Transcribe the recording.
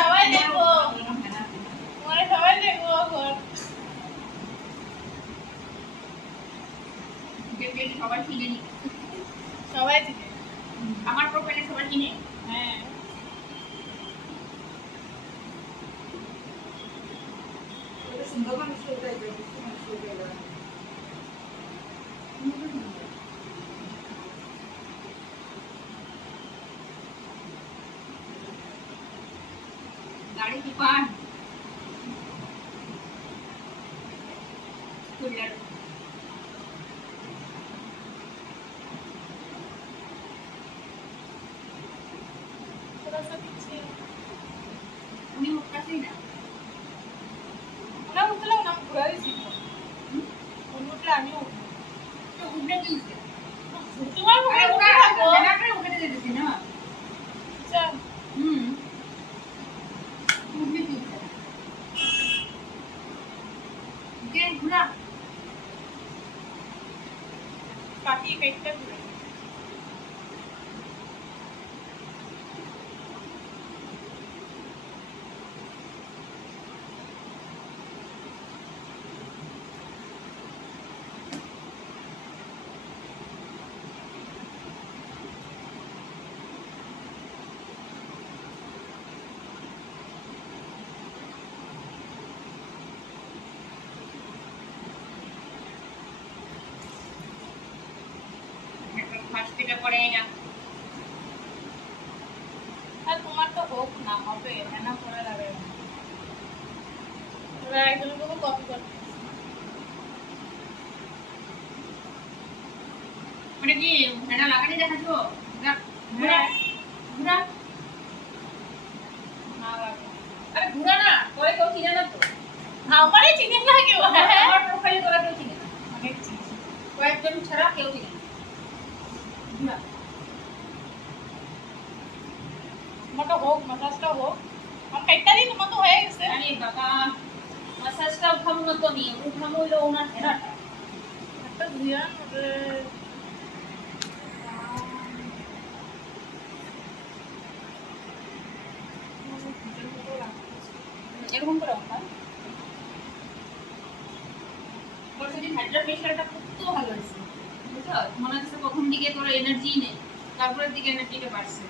সবাই দেখবো, সবাই দেখবো এখন। সবাই চিনে নি, সবাই চিনে আমার প্রোফাইলে সবাই চিনে। হ্যাঁ সুন্দর মানুষ টাইপের গাড়ি কি পান কুলার थोड़ा सा पीछे উনি উঠতেই না। না উঠলে না ঘুরা দিছি উঠলে আমিও উঠবো তো উঠবে কি উঠবে? তোমার আরে ঘুরে ওরা থাকো জায়গাটা উঠে যেতেছি না। আচ্ছা উঠবে কি উঠবে? কে ঘুরা পাখি কাইটটা ঘুরে ফার্স্ট থেকে পড়ে না। আর তোমার তো হোক না হবে না করে লাগে তোরা একজনের কোনো কপি করতে মানে কি এটা লাগানি দেখাচ্ছ? ঘুরা ঘুরা না লাগে আরে ঘুরা না পরে কেউ চিনে না তো। আমারই চিনি না কেউ হ্যাঁ আমার প্রোফাইলে তোরা কেউ চিনে না, অনেক চিনি কয়েকজন ছাড়া কেউ চিনে না। ঘুরা তোমারটা হোক মাসাজটা হোক আমার কাইটটা দিই তোমার তো হয়ে গেছে আরে বাবা মাসাজটা উঠাবো না তো নিয়ে উঠাবো হইলো ওনার হেরাটা। একটা ধ্যান রে এরকম করে উঠা তোর যদি হাইড্রা ফেশিয়ালটা করতেও ভালো হয়েছে বুঝছো? মনে হচ্ছে প্রথম দিকে তোর এনার্জি নেই, তারপরের দিকে এনার্জিটা বাড়ছে।